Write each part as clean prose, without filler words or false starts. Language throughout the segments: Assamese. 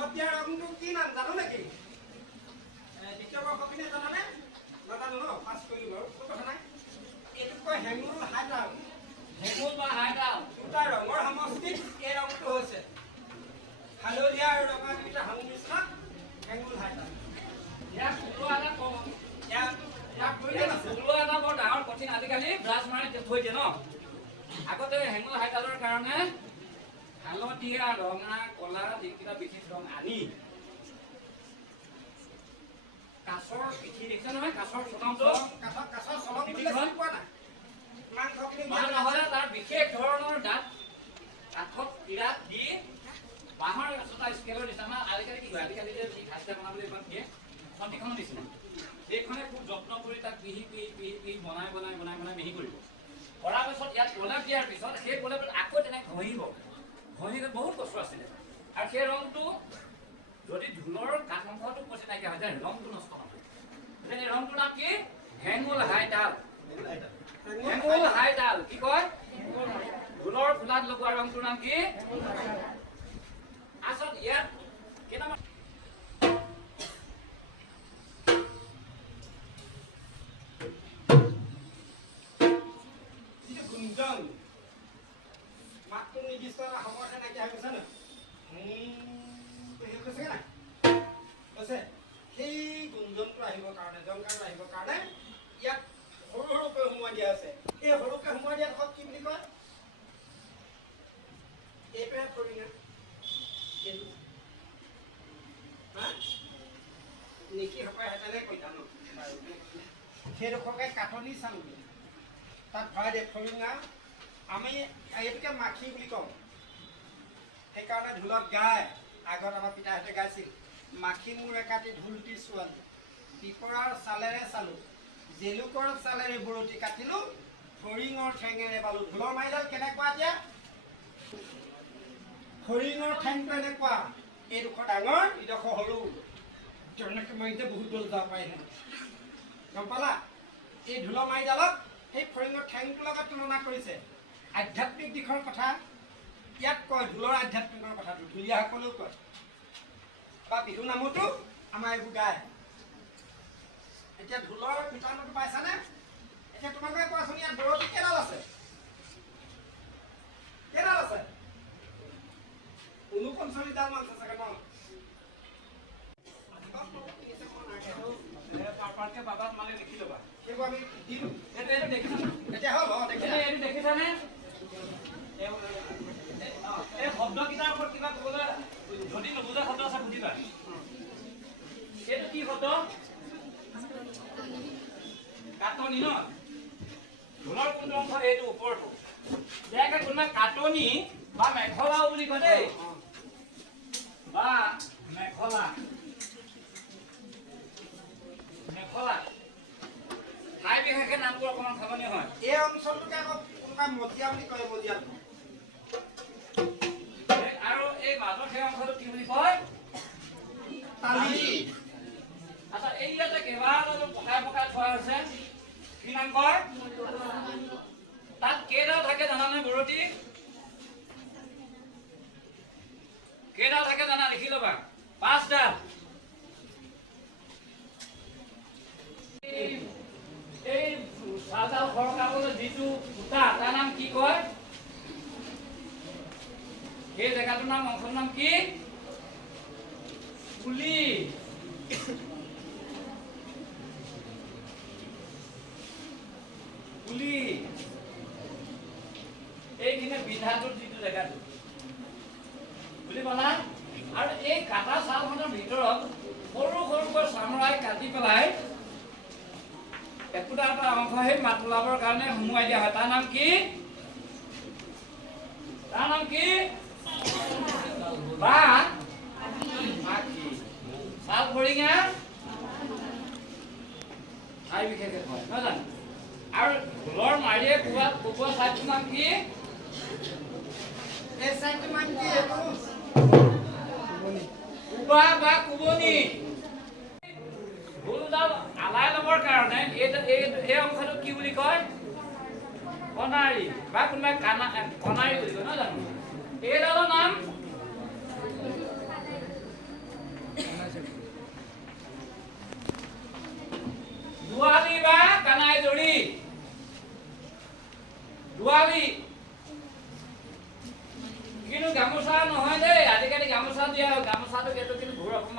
ঢোলত দিয়া ৰংটো কি নাম জানো নেকি? দ্বিতীয় বৰ্ষখিনিয়ে জানানে? নাজানো ন? পাছ কৰিলো বাৰু, কোনো কথা নাই। এইটোক কয় হেঙুল হাইতাল। হেঙুল বা হাইতাল দুটা ৰঙৰ সমষ্টিত এই ৰংটো হৈছে। হালধীয়া আৰু ৰঙা দুটা সংমিশ্ৰণ হেঙুল হাইতাল। ইয়াক ফুলোৱা এটা কম। ইয়াক ফুলোৱা এটা বৰ ডাঙৰ কঠিন। আজিকালি ব্ৰাছ মাৰি থৈ দিয়ে ন? আগতে হেঙুল হাইতালৰ কাৰণে হালধীয়া, ৰঙা, কলা যিকেইটা বিশেষ ৰং আনি কাছৰ পিঠি দেখিছে নহয়? কাছৰ চলংটো কাছৰ চলংখন পোৱা নাই? নহ'লে তাৰ বিশেষ ধৰণৰ দাঁত কাঠত কিৰাত দি বাঁহৰ এটা স্কেলৰ নিচিনা। আজিকালি কি হয়? আজিকালি যে খাদ্য বনাবলৈ এইখন দিয়ে খন্তিখনৰ নিচিনা। এইখনে খুব যত্ন কৰি তাক পিহি বনাই মিহি কৰিব। কৰাৰ পিছত ইয়াত গোলাপ দিয়াৰ পিছত সেই গোলাপত আকৌ তেনেকৈ ঘঁহিব। ঘঁহিলে বহুত কষ্ট আছিলে। আৰু সেই ৰংটো যদি ঢোলৰ কাঠ অংশটো পচি নাইকিয়া হৈ যায়, ৰংটো নষ্ট নহয়। এই ৰংটোৰ নাম কি? হেঙুল হাইতাল। হেঙুল হাইতাল কি কয়? ঢোলৰ ফুলাত লগোৱা ৰংটোৰ নাম কি? আচল ইয়াত কেইটামান গুঞ্জন মাতটো নিৰ্দিষ্ট সময়তে নাইকিয়া হৈ গৈছে ন? সেই গুঞ্জনটো আহিবৰ কাৰণে, জংকাৰটো আহিবৰ কাৰণে ইয়াত সৰু সৰুকৈ সোমোৱাই দিয়া আছে। এই সৰুকৈ সোমোৱাই দিয়া ডোখৰত কি বুলি কয়? এইটোহে ফৰিঙা। নিকি সপাই হেঁতেনে কৈছা ন? সেইডোখৰকে কাঠনি চাংগে তাত ভৰাই দিয়ে ফৰিঙা। আমি এইটোকে মাখি বুলি কওঁ। সেইকাৰণে ঢোলত গায়, আগত আমাৰ পিতাহঁতে গাইছিল, মাখি মোৰ একাটি ঢোলটি ছোৱালী, পিপৰাৰ চালেৰে চালো, জেলুকৰ চালেৰে বৰতি কাটিলো, ফৰিঙৰ ঠেঙেৰে পালো। ঢোলৰ মাৰিডাল কেনেকুৱা এতিয়া? ফৰিঙৰ ঠেংটো এনেকুৱা, এইডোখৰ ডাঙৰ, ইডোখৰ সৰু। তেনেকৈ মাৰিতে বহুত দল যাব পাৰিলে। গম পালা? এই ঢোলৰ মাৰিডালক সেই ফৰিঙৰ ঠেংটোৰ লগত তুলনা কৰিছে। আধ্যাত্মিক দিশৰ কথা ইয়াত কয়, ঢোলৰ আধ্যাত্মিকৰ কথাটো ঢুলীয়াসকলেও কয়। বা বিহু নামতো আমাৰ এইবোৰ গায়। এতিয়া ঢোলৰ ভিতৰটো পাইছানে? এতিয়া তোমালোকে কোৱাচোন, ইয়াত বৰতি কেইডাল আছে? কেইডাল আছে? 49ডাল মান আছে চাগে ন? বাবাত মানে লিখি ল'বা। সেইবোৰ আমি দিলো। এইটো দেখিছা? এতিয়া হ'ল দেখিছা? এইটো দেখিছানে? এই শব্দকেইটাৰ ওপৰত কিবা ক'বলৈ যদি নুবুজা শব্দ আছে বুজিবা। এইটো কি শব্দ? কাটনি ন? ঢোলৰ কোনটো অংশ? এইটো ওপৰটো। ইয়াকে কোনোবাই কাটনি বা মেখলাও বুলি কয় দেই। বা মেখলা। মেখলা ঠাই বিশেষে নামবোৰ অকণমান সলনি হয়। এই অঞ্চলটোকে আকৌ কোনোবাই মজিয়া বুলি কয়। মজিয়া আৰু এই মাজৰ সেই অংশটো কি বুলি কয়? তালি। আচ্ছা, এই ইয়াতে কেইবাটাও পকাই থোৱা হৈছে, কি নাম কয়? তাত কেইডাল থাকে জানানে বৰতি? কেইডাল থাকে জানা? লিখি ল'বা। 5ডাল। এই চালডাল সৰকাবলৈ যিটো সূতা, তাৰ নাম কি কয়? সেই জেগাটোৰ নাম, অংশটোৰ নাম কি? পুলি। পুলি। এইখিনি বিধাটোৰ যিটো জেগাটো বুজি পালা? আৰু এই কাটা চালখনৰ ভিতৰত সৰু সৰুকৈ চামৰাই কাটি পেলাই একোটা এটা অংশ সেই মাত ওলাবৰ কাৰণে সোমোৱাই দিয়া হয়। তাৰ নাম কি? তাৰ নাম কি? বা মাখি। চাল ফৰিঙা ঠাই বিশেষে কয়, নহয় জানো? আৰু ঢোলৰ মাৰিয়ে কোবোৱা চাইডটোৰ নাম কি? এই চাইডটোৰ নাম কি? কোবা বা কোবনি। ঢোলডাল আলাই ল'বৰ কাৰণে এই অংশটো কি বুলি কয়? কণাৰী বা কোনোবাই কণাৰী বুলি কয়, নহয় জানো? এইডালৰ নাম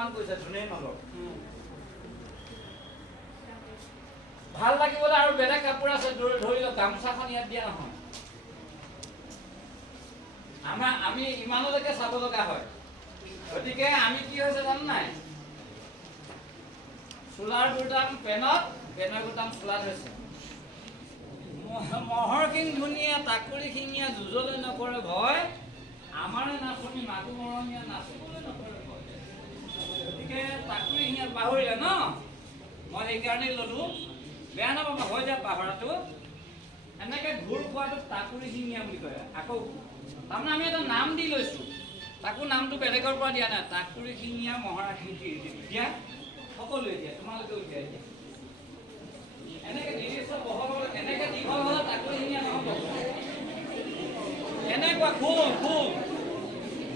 অপমান কৰিছে ধুনীয়া নলক ভাল লাগিবলৈ আৰু বেলেগ কাপোৰ আছে ধৰি লওক গামোচাখন ইয়াত দিয়া নহয় আমি ইমানলৈকে চাব লগা হয় গতিকে আমি কি হৈছে জানো নাই চোলাৰ বুটাম পেনৰ বুটাম চোলাত হৈছে মহৰ শিং ধুনীয়া তাকুৰি শিঙীয়া যুঁজলৈ নকৰে ভয় আমাৰে নাচনি মাকো মৰমীয়া নাচিবলৈ নকৰে ভয় গতিকে তাকুৰি শিঙীয়া পাহৰিলে ন মই সেইকাৰণেই ল'লো বেয়া নাপাব হৈ যায় পাহৰাটো এনেকৈ ঘূৰ খোৱাটো তাকুৰি শিঙীয়া বুলি কয় আকৌ তাৰমানে আমি এটা নাম দি লৈছোঁ তাকো নামটো বেলেগৰ পৰা দিয়া নাই তাকুৰি শিঙীয়া মহৰা শিঙি এতিয়া সকলোৱে দিয়া তোমালোকেও দিয়া এতিয়া এনেকৈ নিৰ্দিষ্ট বহল এনেকৈ দীঘল হ'লে তাকুৰি শিঙীয়া নহ'ব এনেকুৱা খুল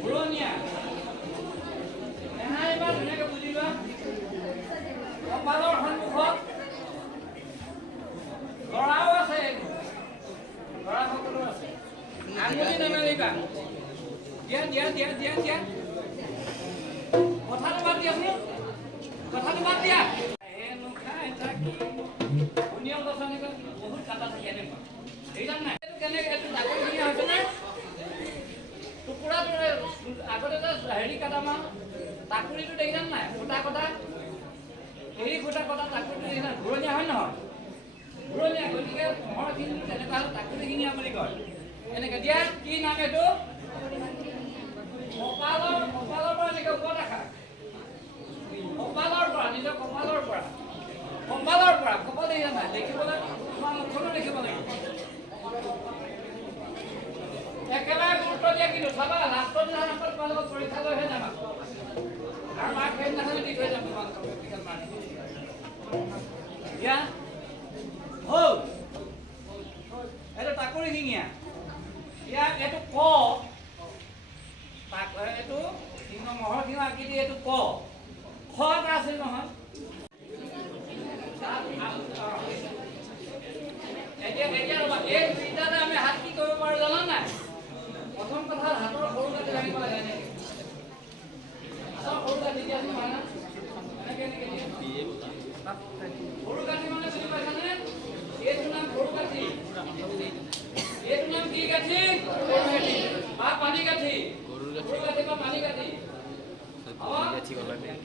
ঘূৰণীয়া এবাৰ ধুনীয়াকৈ বুজি লোৱা কপালৰ সন্মুখত ল'ৰাও আছে ল'ৰা সকলো আছে আঙুলি নামাৰিবা দিয়া কথাটো বাদ দিয়াচোন কথাটো বাদ দিয়া ধুনীয়া গছনি বহুত কাটা থাকে এনেকুৱা সেইজন নাই কেনেকৈ এইটো ডাঙৰ ধুনীয়া হৈছে নে টুকুৰাটো আগতে হেৰি কাটামা তাকুৰিটো দেখিছানে নাই ফুটা কটা হেৰি ফুটা কটা তাকুৰিটো দেখিছা ঘূৰণীয়া হয় নহয় ঘূৰণীয়া গতিকে মহৰ শিঙটো তেনেকুৱা হ'লে তাকুৰি শিঙীয়া বুলি কয় এনেকৈ দিয়া কি নাম এইটো কপালৰ পৰা এনেকৈ ওপৰত ৰাখা কপালৰ পৰা নিজৰ কপালৰ পৰা কপাল দেখিছা নাই দেখিবলৈ তোমাৰ মুখখনো দেখিব লাগিব একেবাৰে গুৰুত্ব দিয়া কিন্তু চাবা লাষ্টৰ দিনাখন তোমালোকক পৰীক্ষা লৈহে যাবা আৰু মাক সেইদিনাখনে দি থৈ যাম তোমালোকক প্ৰেক্টিকেল মাৰ্ক দিয়া হ'ল এইটো তাকুৰি শিঙীয়া ইয়াত এইটো ক এইটো শিঙ মহৰ শিঙ আঁকি দি এইটো ক খ এটা আছিল নহয় এতিয়া ৰ'বা এই দুইটাতে আমি হাত কি কৰিব পাৰোঁ জানা নাই প্ৰথম কথা হাতৰ সৰু কাটি লাগিব লাগে এনেকৈ হাতৰ সৰু কাটি দিয়াচোন হয় না এনেকৈ সৰু কাঠি মানে বুজি পাইছানে এইটো নাম সৰু কাঠি এইটো নাম কি কাঠি বা পানী কাঠি সৰু কাঠি বা পানী কাঠি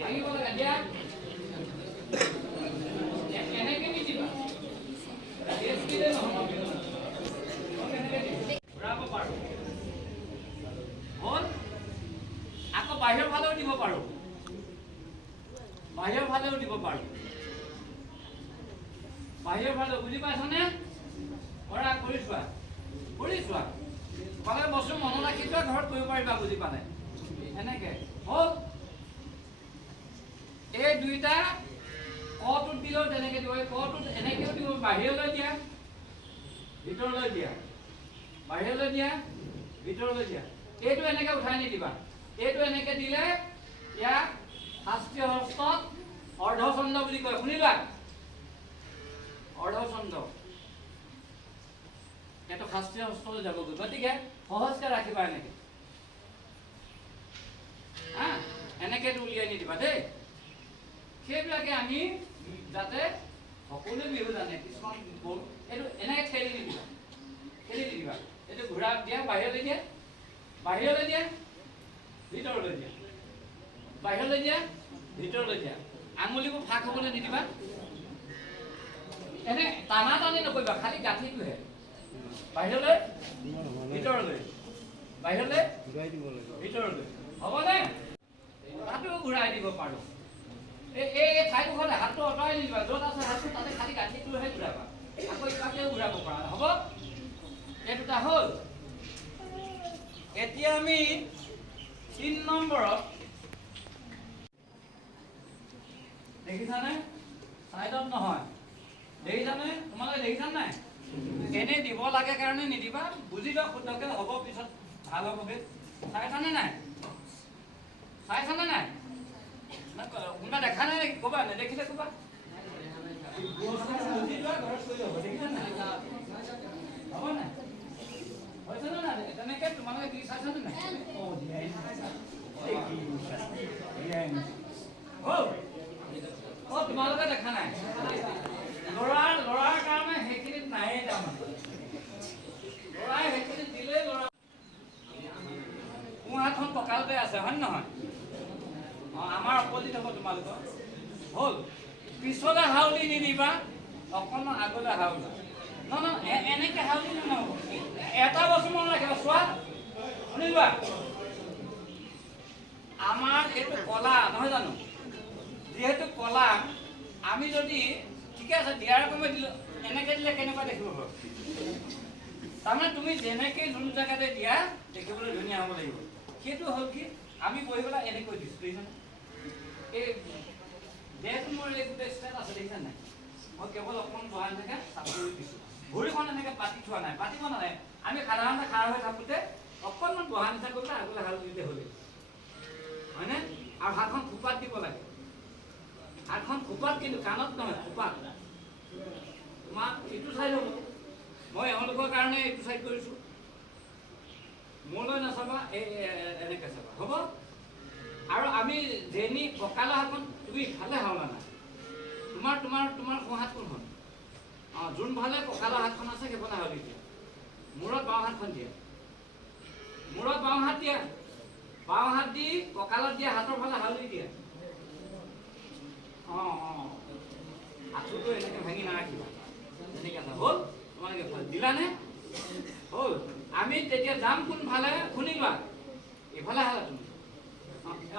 ভাঙিব লাগে দিয়া এনেকৈ নিদিবা ঘূৰাব পাৰোঁ হ'ল আকৌ বাহিৰৰ ফালেও দিব পাৰোঁ বাহিৰৰ ফালেও বুজি পাইছনে কৰা কৰি চোৱা তোমালোকে বস্তু মনত ৰাখি থোৱা ঘৰত কৰিব পাৰিবা বুজি পালে এনেকৈ হ'ল এই দুইটা কটোত দিলেও তেনেকৈ দিব কটোত এনেকৈও দিব বাহিৰলৈ দিয়া ভিতৰলৈ দিয়া বাহিৰলৈ দিয়া ভিতৰলৈ দিয়া এইটো এনেকৈ উঠাই নিদিবা এইটো এনেকৈ দিলে ইয়াক শাস্ত্ৰীয় হস্তত অৰ্ধচন্দ্ৰ বুলি কয় শুনিবা অৰ্ধচন্দ্ৰ এইটো শাস্ত্ৰীয় হস্তলৈ যাবগৈ গতিকে সহজকৈ ৰাখিবা এনেকৈ এনেকৈ উলিয়াই নিদিবা দেই সেইবিলাকে আমি যাতে সকলোৱে বিহু জানে কিছুমান এইটো এনেকৈ ঠেলি নিদিবা এইটো ঘূৰা দিয়া বাহিৰলৈ দিয়া ভিতৰলৈ দিয়া আঙুলিবোৰ ফাঁক হ'বলৈ নিদিবা এনে টানা টানি নকৰিবা খালি গাঁঠিটোহে বাহিৰলৈ ভিতৰলৈ হ'বনে তাতো ঘূৰাই দিব পাৰোঁ এই ঠাইডোখৰতে হাতটো আঁতৰাই নিদিবা য'ত আছে হাতটো তাতে খালি গাঁঠিটোহে ঘূৰাবা আকৌ ইপাকেও ঘূৰাব পৰা হ'ব এই দুটা হ'ল এতিয়া আমি 3 নম্বৰত দেখিছানে চাইডত নহয় দেখিছানে তোমালোকে দেখিছানে নাই এনেই দিব লাগে কাৰণে নিদিবা বুজি লোৱা শুদ্ধকৈ হ'ব পিছত ভাল হ'বগৈ চাইছানে নাই কোনোবা দেখা নাই নেকি ক'বা নেদেখিলে ক'বা বুজি লোৱা ঘৰত কৰি হ'ব দেখিছানে নাই হ'ব নাই হৈছেনে নাই তেনেকৈ তোমালোকে কি চাইছানে নাই হ'ল অ' তোমালোকে দেখা নাই ল'ৰাৰ কাৰণে সেইখিনিত নায়েই তাৰমানে ল'ৰাই সেইখিনিত দিলেই ল'ৰা মোৰ হাতখন কঁকালতে আছে হয় নহয় অঁ আমাৰ অপজিট হ'ব তোমালোকৰ হ'ল পিছলৈ হাউলি নিদিবা অকণমান আগলৈ হাউলা এনেকৈ হাউলি নহ'ব এটা বস্তু মনত ৰাখিবা চোৱা শুনিবা আমাৰ এইটো কলা নহয় জানো যিহেতু কলা আমি যদি ঠিকে আছে দিয়াৰ সময় দিলোঁ এনেকৈ দিলে কেনেকুৱা দেখিব বাৰু তাৰমানে তুমি যেনেকৈ যোন জেগাতে দিয়া দেখিবলৈ ধুনীয়া হ'ব লাগিব সেইটো হ'ল কি আমি বহি পেলাই এনেকৈ দিছোঁ দেখিছানে এই দেহটো মোৰ এই গোটেই ষ্টেট আছে দেখিছা নাই মই কেৱল অকণমান বহাই থাকে চাপৰি দিছোঁ ভৰিখন এনেকৈ পাতি থোৱা নাই পাতিব নালাগে আমি সাধাৰণতে খাৰ হৈ থাকোঁতে অকণমান বহা নিচিনা কৰি পেলাই আগলৈ হাল দিতে হ'লে হয়নে আৰু হাতখন খোপাত দিব লাগে হাতখন খোপাত কিন্তু কাণত নহয় খোপাত তোমাক ইটো চাইড হ'ব মই এওঁলোকৰ কাৰণে এইটো চাইড কৰিছোঁ মোলৈ নাচাবা এনেকৈ চাবা হ'ব আৰু আমি যেনি কঁকালৰ হাতখন তুমি ইফালে হাওলা নাই তোমাৰ সোঁহাত কোনখন অঁ যোনফালে কঁকালৰ হাতখন আছে সেইফালে হাউলি দিয়া মূৰত বাওঁ হাতখন দিয়া মূৰত বাওঁ হাত দিয়া বাওঁ হাত দি কঁকালত দিয়া হাতৰ ফালে হাউলি দিয়া অঁ আঁঠুটো এনেকৈ ভাঙি নাৰাখিবা এনেকৈ আছে হ'ল তোমালোকে দিলানে হ'ল আমি তেতিয়া যাম কোনফালে শুনি লোৱা এইফালে হালা তুমি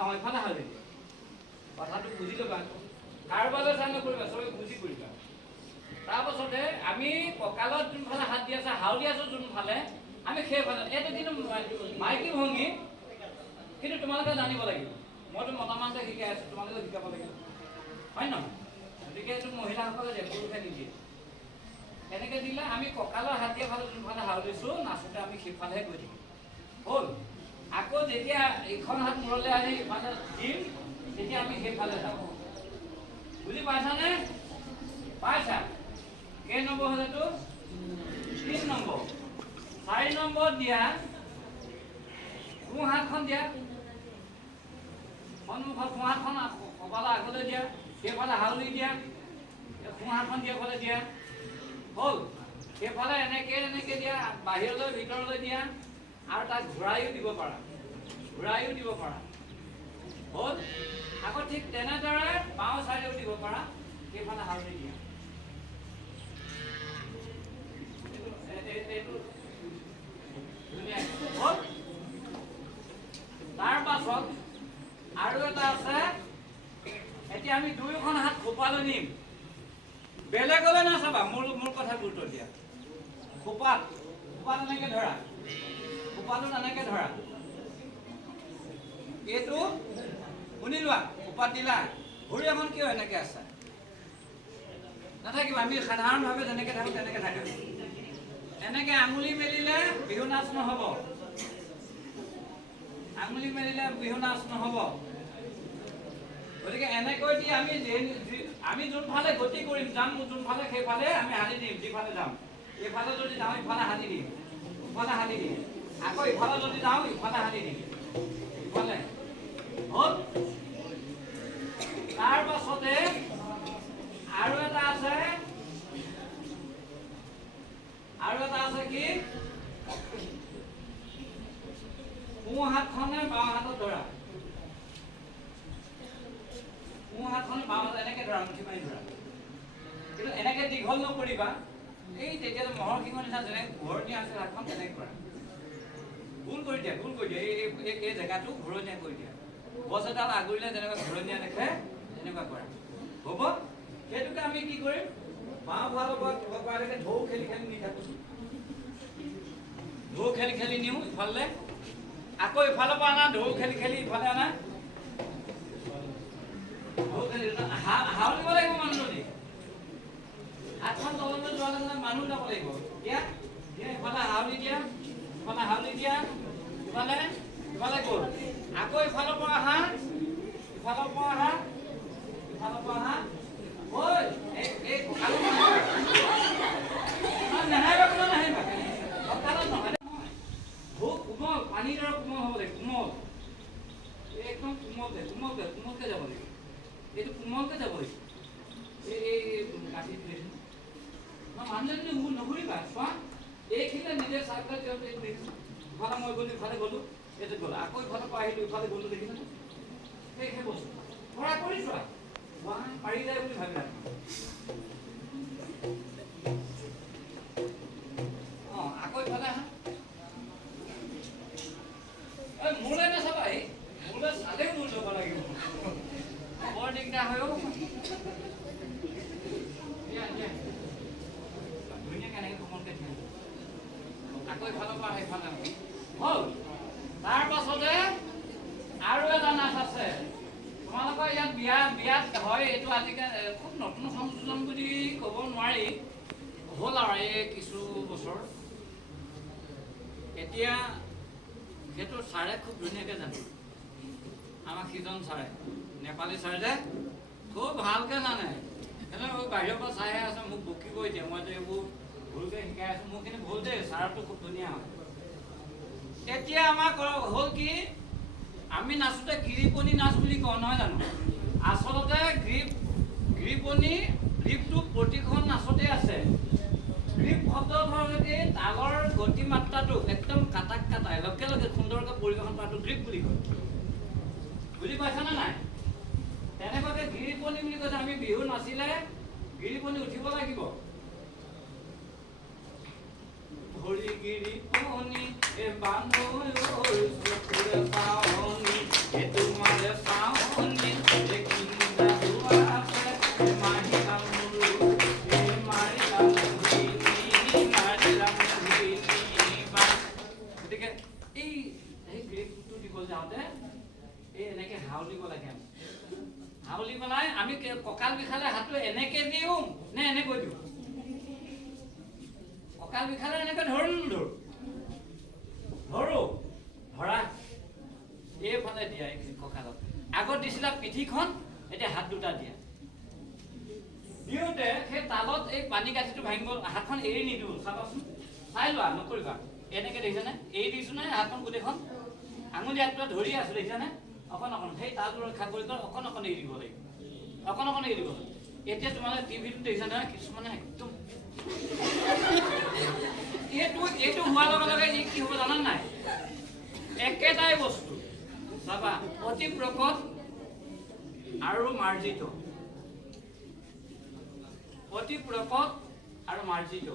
অঁ এইফালে হাউলি দিয়া কথাটো বুজি ল'বা কাৰোবালৈ চাই নকৰিবা চবে বুজি কৰিবা তাৰপাছতে আমি কঁকালত যোনফালে হাত দি আছে হাউলি আছোঁ যোনফালে আমি সেইফালে এইটো কিন্তু মাইকী ভংগী কিন্তু তোমালোকে জানিব লাগিব মইতো মতা মানুহে শিকাই আছোঁ তোমালোকে শিকাব লাগিব হয় নহয় গতিকে এইটো মহিলাসকলে দিয়ে পুৰুষে নিদিয়ে এনেকৈ দিলে আমি কঁকালৰ হাতীয়ে ফালে যোনফালে হাউলিছোঁ নাচোঁতে আমি সেইফালেহে গৈ থাকিম হ'ল আকৌ যেতিয়া ইখন হাত মূৰলৈ আনি ইফালে দিম তেতিয়া আমি সেইফালে যাম বুজি পাইছানে পাইছা কেই নম্বৰ হ'ল এইটো 3 নম্বৰ 4 নম্বৰ দিয়া সোঁ হাতখন দিয়া সন্মুখত সোঁ হাতখন কপালৰ আগলৈ দিয়া সেইফালে হাউলি দিয়া সোঁ হাতখন দিয়া ফালে দিয়া হ'ল সেইফালে এনেকৈ দিয়া বাহিৰলৈ ভিতৰলৈ দিয়া আৰু তাক ঘূৰাইও দিব পাৰা হ'ল আকৌ ঠিক তেনেদৰে বাওঁ চাইডেও দিব পাৰা সেইফালে হাউলি দিয়া হ'ল তাৰ পাছত আৰু এটা আছে এতিয়া আমি দুয়োখন হাত খোপালৈ নিম বেলেগলৈ নাচাবা মোৰ কথা গুৰুত্ব দিয়া খোপাত এনেকৈ ধৰা খোপাটো এনেকৈ ধৰা এইটো শুনি লোৱা খোপাত দিলা ভৰি এখন কিয় এনেকৈ আছে নাথাকিবা আমি সাধাৰণভাৱে যেনেকৈ থাকোঁ তেনেকৈ থাকা এনেকৈ আঙুলি মেলিলে বিহু নাচ নহ'ব গতিকে এনেকৈ দি আমি যোনফালে গতি কৰিম যাম যোনফালে সেইফালে আমি হাতি দিম যিফালে যাম এইফালে যদি যাওঁ ইফালে হাতি দিম আকৌ ইফালে যদি যাওঁ ইফালে হাতি দিম ইফালে হ'ল তাৰ পাছতে আৰু এটা আছে কি সোঁ হাতখনে বাওঁ হাতত ধৰা এনেকৈ ধৰা মুঠি মাৰি ধৰা কিন্তু এনেকৈ দীঘল নকৰিবা এই তেতিয়া মহৰ শিঙৰ নিচিনা যেনেকৈ ঘূৰণীয়া আছে হাতখন তেনেকৈ কৰা গোল কৰি দিয়া এই জেগাটো ঘূৰণীয়া কৰি দিয়া গছ এডাল আগুৰিলে যেনেকৈ ঘূৰণীয়া দেখে তেনেকুৱা কৰা হ'ব সেইটোকে আমি কি কৰিম বাওঁ ফালৰ পৰা ঢৌ খেলি নি থাকোঁ ঢৌ খেলি নিওঁ ইফালে আকৌ ইফালৰ পৰা আনা ঢৌ খেলি ইফালে আনা হাউলিব লাগিব মানুহজনী হাতখন তললৈ যোৱাৰ লগে মানুহ যাব লাগিব ইফালে হাউলি দিয়া ইফালে গ'ল আকৌ ইফালৰ পৰা আহা ঐ এই কঁকালত নাহিবা কঁকালত নহয় বহুত কোমল পানীৰ দৰে কোমল হ'ব লাগিব কোমল একদম কোমলকে যাব লাগিব এইটো কোমলকৈ যাব এই কাঠিটো দেখিছোঁ মানুহজনী মোৰ নঘূৰিবা চোৱা এইখিনিতে নিজে চাই পেলাই তেওঁ এইটো দেখিছোঁ ইফালে মই গ'লোঁ ইফালে গ'লোঁ এইটো গ'ল আকৌ ইফালৰ পৰা আহিলোঁ ইফালে গ'লোঁ দেখিছোঁ সেই বস্তু ধৰা কৰি চোৱা পাৰি যায় বুলি ভাবিলা আকৌ ইফালে আহা মোলৈ নাচাবা মোলৈ চালেও মোৰ যাব লাগিব বৰ দিগদাৰ হয় ধুনীয়াকৈ এনেকৈ কোমলকৈ থিয় আকৌ ইফালৰ পৰা সেইফালে হ'ল তাৰ পাছতে আৰু এটা নাচ আছে তোমালোকৰ ইয়াত বিয়াত হয় এইটো আজিকালি খুব নতুন সংযোজন বুলি ক'ব নোৱাৰি হ'ল আৰু এই কিছু বছৰ এতিয়া সেইটো ছাৰে খুব ধুনীয়াকৈ জানে আমাক সিজন ছাৰে নেপালী ছাৰে যে খুব ভালকৈ জানে সেইকাৰণে বাহিৰৰ পৰা চাইহে আছে মোক বকিব এতিয়া মইতো এইবোৰ ভুলকৈ শিকাই আছোঁ মোৰ কিন্তু ভুল দেই ছাৰটো খুব ধুনীয়া হয় এতিয়া আমাক হ'ল কি আমি নাচোঁতে গিৰিপনি নাচ বুলি কওঁ নহয় জানো আচলতে গিৰিপনি গ্ৰীপটো প্ৰতিখন নাচতে আছে গ্ৰীপ শব্দ ধৰণে তালৰ গতিমাত্ৰাটো একদম কাটাক কাটাই লগে লগে সুন্দৰকৈ পৰিৱেশন কৰাটো গ্ৰীপ বুলি কয় বুজি পাইছানে নাই তেনেকুৱাকৈ গিৰিপনি বুলি কৈছে আমি বিহু নাচিলে গিৰিপনি উঠিব লাগিব ধৰি গিৰিপনি বান্ধনি তোমাৰে চাওনি গতিকে এই গ্ৰীপটো দিব যাওঁতে এই এনেকৈ হাউলিব লাগে আমি হাউলি পেলাই আমি কঁকাল বিষালে হাতটো এনেকৈ দিওঁ নে এনেকৈ দিওঁ কঁকাল বিষালে এনেকৈ ধৰো ধৰা এইফালে দিয়া কঁকালত আগত দিছিলা পিঠিখন এতিয়া হাত দুটা দিয়া দিওঁতে সেই তালত এই পানী কাঠিটো ভাঙিব হাতখন এৰি নিদিওঁ চাবাচোন চাই লোৱা নকৰিবা এনেকৈ দেখিছানে এৰি দিছোঁ নে হাতখন গোটেইখন আঙুলি হাতটো ধৰি আছোঁ দেখিছানে অকণ সেই তালটো ৰক্ষা কৰি অকণ এৰি দিব লাগিব অকণ এৰি দিব লাগিব এতিয়া তোমালোকে টিভিটো দেখিছা নহয় কিছুমানে একদম এইটো হোৱাৰ লগে লগে কি হ'ব জানা নাই একেটাই বস্তু চাবা অতি প্ৰকট আৰু মাৰ্জিত অতি প্ৰকট আৰু মাৰ্জিত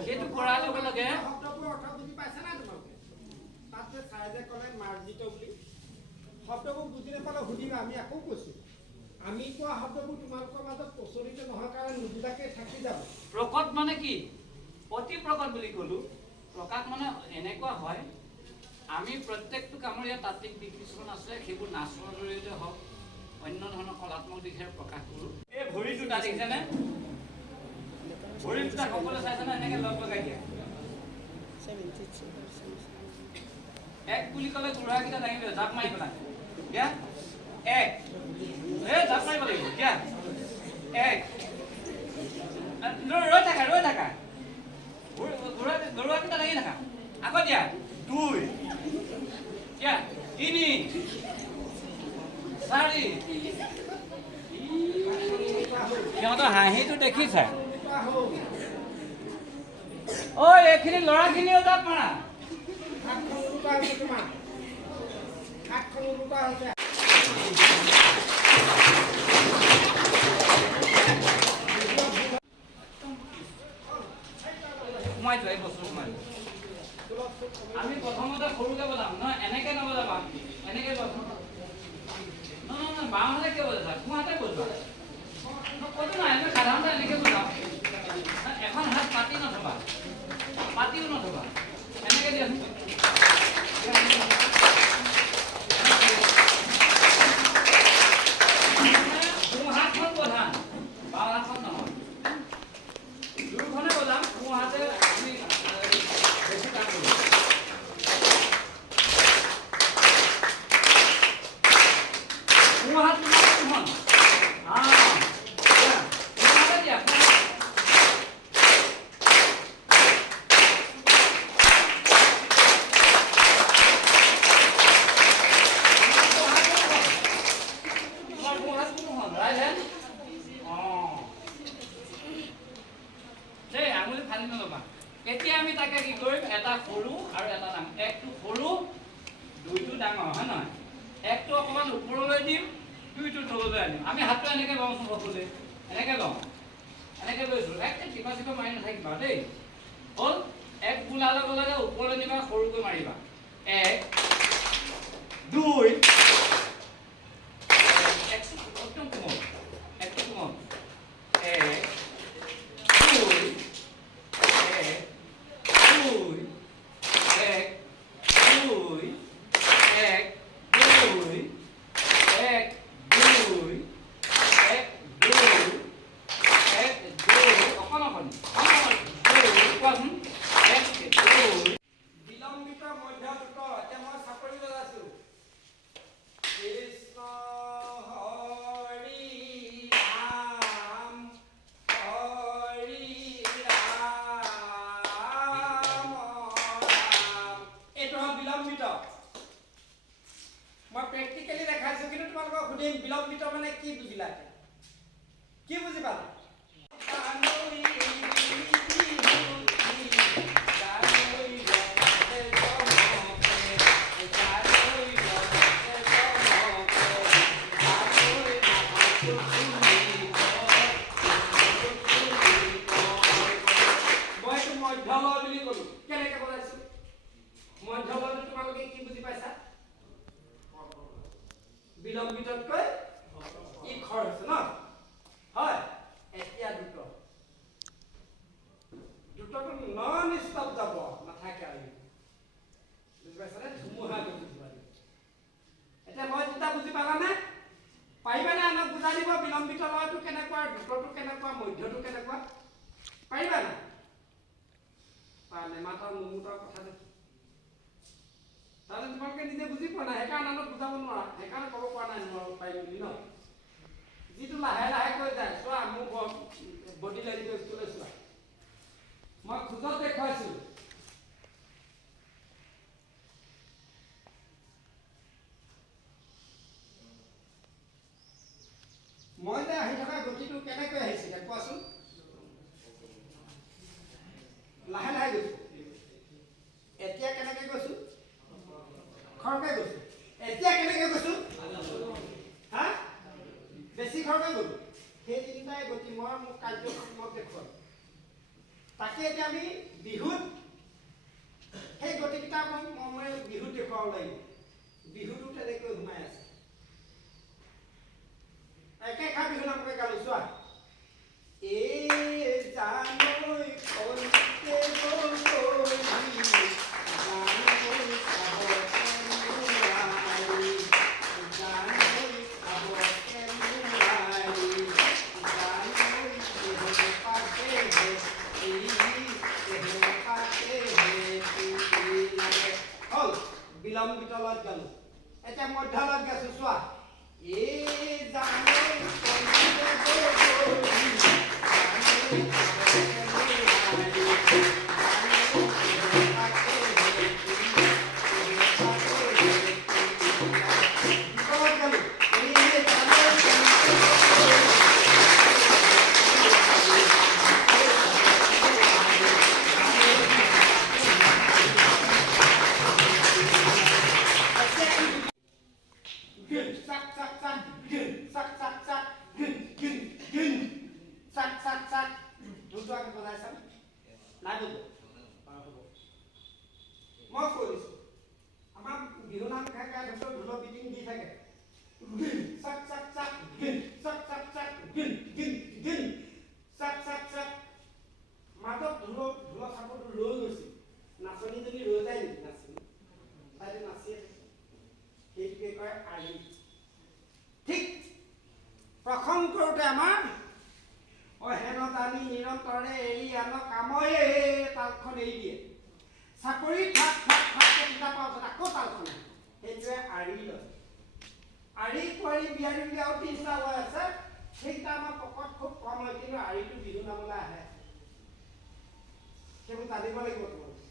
সেইটো কৰাৰ লগে লগে শব্দবোৰ অৰ্থ বুজি পাইছা না তোমালোকে তাত যে চাই যে ক'লে মাৰ্জিত বুলি শব্দবোৰ বুজি নাপালে সুধিবা আমি আকৌ কৈছোঁ আমি কোৱা শব্দবোৰ তোমালোকৰ মাজত প্ৰচলিত নহয় কাৰণে নুবুজাকে থাকি যাব প্ৰকট মানে কি অতি প্ৰকট বুলি ক'লো প্ৰকাশ মানে এনেকুৱা হয় আমি প্ৰত্যেকটো কামৰ ইয়াত তাত্ত্বিক দিশ কিছুমান আছে সেইবোৰ নাচৰ জৰিয়তে হওক অন্য ধৰণৰ কলাত্মক দিশেৰে প্ৰকাশ কৰোঁ এই ভৰি দুটা দেখিছেনে ভৰি দুটা সকলোৱে চাইছেনে এনেকৈ লগ লগাই দিয়ে এক বুলি ক'লে ঘোঁৰাকেইটা দাঙি দিয়ে জাপ মাৰি পেলাই দিয়া এক জাপ মাৰিব লাগিব দিয়া এক ৰৈ থাকা ঘৰুৱাকেইটা দাঙি থাকা আকৌ দিয়া দুই দিয়া তিনি চাৰি সিহঁতৰ হাঁহিটো দেখিছা ঐ এইখিনি ল'ৰাখিনিও জাপ মাৰা সোমাই যোৱা এই বস্তু সোমাই আমি প্ৰথমতে সৰুকে বজাম নহয় এনেকে নবজাবা এনেকে বজাম নহয় বাওঁহাতে কিয় বজাবা সোঁহাতে বজোৱা ক'তো নাই আমি সাধাৰণতে এনেকে বজাওঁ এখন হাত পাতিও নথবা এনেকে দিয়া সোঁহাতখন প্ৰধান বাওঁ হাতখন নহয় দুয়োখনে বজাম সোঁহাতে আমি বেছি কাম কৰোঁ সোঁহাত কোনখন সোঁহাতে দিয়া এটা ডাঙৰ, একটো সৰু, দুইটো ডাঙৰ, হয় নহয়? একটো অকণমান ওপৰলৈ দিম, দুইটো তললৈ আনিম। আমি হাতটো এনেকৈ লওঁচোন সকলোৱে, এনেকৈ লওঁ, এনেকৈ লৈছোঁ। একদম টিপা চিপা মাৰি নাথাকিবা দেই। হ'ল? এক গোলাৰ লগে লগে ওপৰলৈ নিবা, সৰুকৈ মাৰিবা। 1 2 একটু একদম কোমল, একটু কোমল। 1 2 1 2 1 2 1 2 1 2 1 2 1 2 অকণ অকণ কোৱাচোন। 1 2 বিলম্বিত মধ্য দ্ৰুত। এতিয়া মই চাকৰি লগাইছো। কৃষ্ণ হৰি ৰাম হৰি ৰাম ৰাম। এইটো হ'ল বিলম্বিত। মই প্ৰেক্টিকেলি দেখাইছো, কিন্তু তোমালোকক সুধিম বিলম্বিত মানে কি বুজিলা? কি বুজি পালা? মধ্যলয় বুলি ক'লো। কেনেকৈ বনাইছো? মধ্যলয়টো তোমালোকে কি বুজি পাইছা? বিলম্বিততকৈ ই খৰ হৈছে ন? হয়। এতিয়া দ্ৰুত। দ্ৰুতটো নন ষ্টপ যাব, নাথাকে আৰু। বুজি পাইছানে? ধুমুহা গতি যোৱা। এতিয়া মই দুটা বুজি পালানে? পাৰিবানে আনক বুজাই দিব বিলম্বিত লয়টো কেনেকুৱা, দ্ৰুতটো কেনেকুৱা, মধ্যটো কেনেকুৱা? পাৰিবা না? নেমাতৰ নুমুতৰ কথা দেখি তাৰমানে তোমালোকে নিজে বুজি পোৱা নাই, সেইকাৰণে আনক বুজাব নোৱাৰা, সেইকাৰণে ক'ব পৰা নাই নোৱাৰো পাৰিম বুলি ন। যিটো লাহে লাহে কৈ যায়, চোৱা মোৰ বডি লেংগুৱেজটোলৈ চোৱা। মই খোজত দেখুৱাইছো। মই যে আহি থকা গতিটো কেনেকৈ আহিছিলে কোৱাচোন? লাহে লাহে গৈছো। এতিয়া কেনেকৈ গৈছো? খৰকৈ গৈছো। এতিয়া কেনেকৈ গৈছো? হা? বেছি খৰকৈ গ'লো। সেই তিনিটাই গতি মই মোৰ কাৰ্যক্ৰমত দেখুৱাম। তাকে এতিয়া আমি বিহুত সেই গতিকেইটা মই বিহুত দেখুৱাব লাগিব। বিহুটো তেনেকৈ সোমাই আছে। একেষাৰ বিহু নামকৈ গালো চোৱা। এই জানৈ কলিতে গগৈ জানৈ খাবকে নোৱাৰি, জানৈ খাবকে নোৱাৰি, জানৈ কেহে পাতে হে কেহে পাতে হে। হ'ল বিলম্বিত লয়ত গালো। এতিয়া মধ্যলয়ত গাইছো চোৱা। এই জানৈ কলিতে গগৈ প্ৰসং কৰোঁতে আমাৰ অহেন জানি নিৰন্তৰে এৰি আনক কাময়ে তালখন এৰি দিয়ে। চাকৰি ফাক ফাক ফাককে কিতাপ পাছত আকৌ তালখন আহে। সেইটোৱে আৰি লয়। আৰি পোৱাৰি বিয়াৰি বুলি আৰু তিনিটা লয় আছে। সেইকেইটা আমাৰ পকত খুব কম হয়, কিন্তু আৰিটো বিহু নামলৈ আহে। সেইবোৰ জানিব লাগিব তোমালোকে।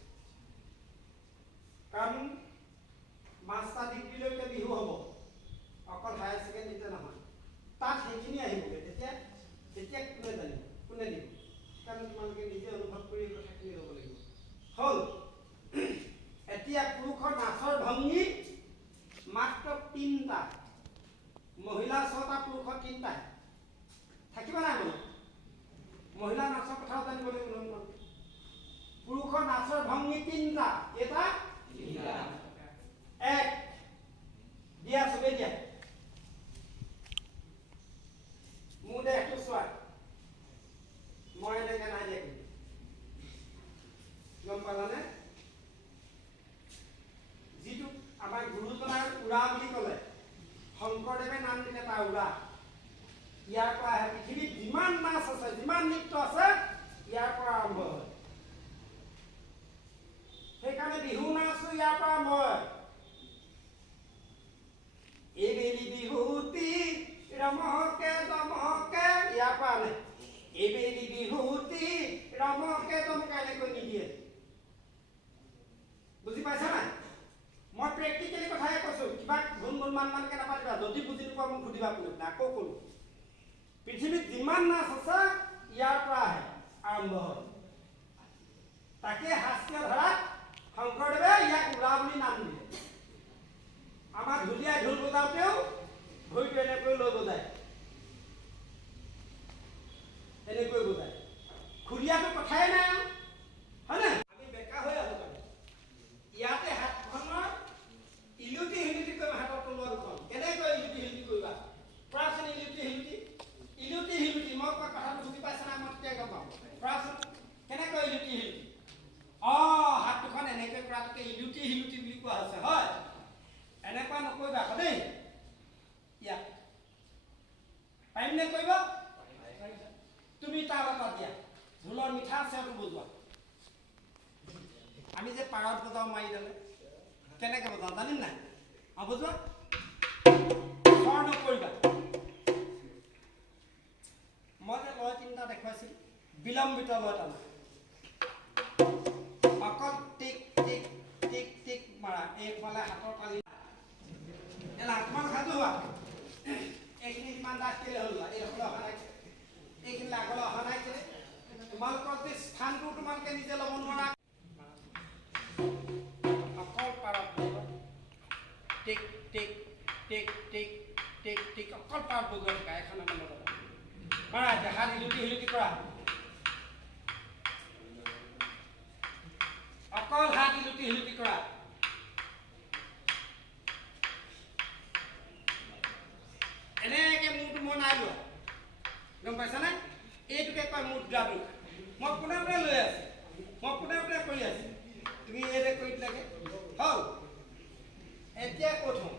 কাৰণ মাষ্টাৰ ডিগ্ৰীলৈকে বিহু হ'ব, অকল হায়াৰ ছেকেণ্ডেৰীতে নহয়। তাত সেইখিনি আহিবগৈ। তেতিয়া কোনে জানিব, কোনে দিব? কাৰণ তোমালোকে নিজে অনুভৱ কৰি কথাখিনি ল'ব লাগিব। হ'ল এতিয়া পুৰুষৰ নাচৰ ভংগী মাত্ৰ 3টা, মহিলা 6টা, পুৰুষৰ 3টা। থাকিব নাই বোলো? মহিলা নাচৰ কথাও জানিব লাগিব। পুৰুষৰ নাচৰ ভংগী 3টা, কেইটা? 3টা। 1 দিয়া, চবেই দিয়া। মোৰ দেহটো চোৱা, মই এনেকে নাই দিয়া, গম পালানে? যিটো আমাৰ গুৰুজনাৰ উৰা বুলি ক'লে, শংকৰদেৱে নাম দিলে তাৰ উৰা। ইয়াৰ পৰা আহে। পৃথিৱীত যিমান নাচ আছে, যিমান নৃত্য আছে, ইয়াৰ পৰা আৰম্ভ হয়। সেইকাৰণে বিহু নাচো ইয়াৰ পৰা আৰম্ভ হয়। এইবেলি বিহুতি ৰমকে দমকে, ইয়াৰ পৰা আনে। এইবেলি বিহুতি ৰমকে দমকে, এনেকৈ নিদিয়ে। বুজি পাইছা নাই? মই প্ৰেক্টিকেলি কথাই কৈছো, কিবা গুণমানকে নাপাতিবা। যদি বুজি নোপোৱা মোক সুধিবা, কোনে আকৌ কলো। পৃথিৱীত যিমান নাচ আছে ইয়াৰ পৰা আহে, আৰম্ভ হয়। তাকে শাস্ত্ৰীয় ধাৰাত শংকৰদেৱে ইয়াক উৰা বুলি নাম দিলে। আমাৰ ঢুলীয়াই ঢোল বজাওঁতেও ভৰিটো এনেকৈ লৈ বজায়, এনেকৈ বজায়। খুলীয়াটো কথাই নাই, হয়নে? আমি বেকা হৈ আছো। ইয়াতে হাতখনৰ ইলুটি হিলুটি কৰিব, হাতৰ তলুৱা দুখন কেনেকৈ ইলুটি হিলুটি কৰিবা? প্ৰাচীন ইলুটি হিলুটি, ইলুটি হিলুটি। মই কোৱা কথাটো বুজি পাইছা না? মই তেতিয়া গম পাম। প্ৰাচীন কেনেকৈ ইলুটি হিলুটি? হাত দুখন এনেকৈ কৰাটোকে ইলুটি হিলুটি বুলি কোৱা হৈছে, হয়? এনেকুৱা নকৰিবা আকৌ দেই। ইয়াত পাৰিম নে কৰিব? তুমি তাৰ লগত দিয়া, ঢোলৰ মিঠা চেওটো বজোৱা। আমি যে পাৰত বজাওঁ মাৰি দিলে, কেনেকৈ বজাওঁ জানিম নাই? বজোৱা, স্বৰ নকৰিবা। মই যে লয় 3টা দেখুৱাইছিল, বিলম্বিত লয় টানা। অকল টিক টিক টিক টিক মাৰা। এইফালে হাতৰ তালি তোমাক সাজু হোৱা। এইখিনি কিমান দাস কেলে হ'ল? এইডোখৰলৈ অহা নাই, এইখিনি আগলৈ অহা নাই কেলে? তোমালোকৰ যে স্থানটো তোমালোকে নিজে ল'ব নোৱাৰা। অকল পাৰত টিক টিক টিক টিক টিক টিক, অকল পাৰত বগোৱা থকা। এখন আমাৰ লগত মাৰা। এতিয়া হাত ইলুটি হিলুটি কৰা, অকল হাত ইলুটি হিলুটি কৰা। এনেকে মূৰটো মই নাই লোৱা, গম পাইছানে? এইটোকে কয় মুদ্ৰাটো। মই পোনে পোনে লৈ আছো, মই পোনে পোনে কৰি আছো। তুমি এইদৰে কৰি দিলাগে হ'ল। এতিয়া ক'ত হওঁ?